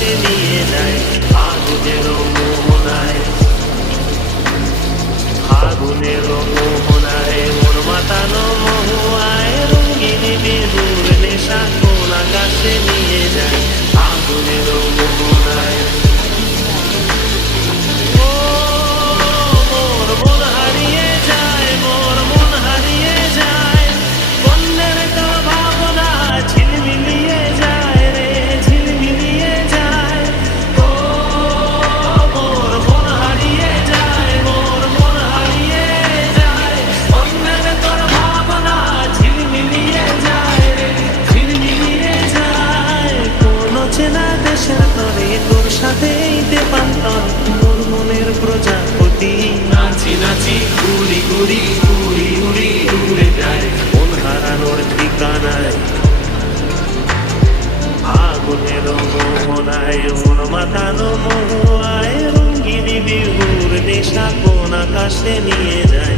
আকাশে নিয়ে যায় আগুনের মোহনায়, আগুনের মোহনায় মন মাতানো মহুয়ায় রঙিন বিহুর নেশা কোন আকাশে নিয়ে যায় আগুনের মোহনায়। তোর সাথেই দেবান্তর মোর মনের প্রজাপতি, নাচি নাচি ঘুরি ঘুরি উড়ি উড়ি উড়ে যায় মন হারানোর ঠিকানায়, আগুনের মোহনায় মন মাতানো মহুয়ায় রঙ্গিনী বিহুর নেশা কোন আকাশে নিয়ে যায়।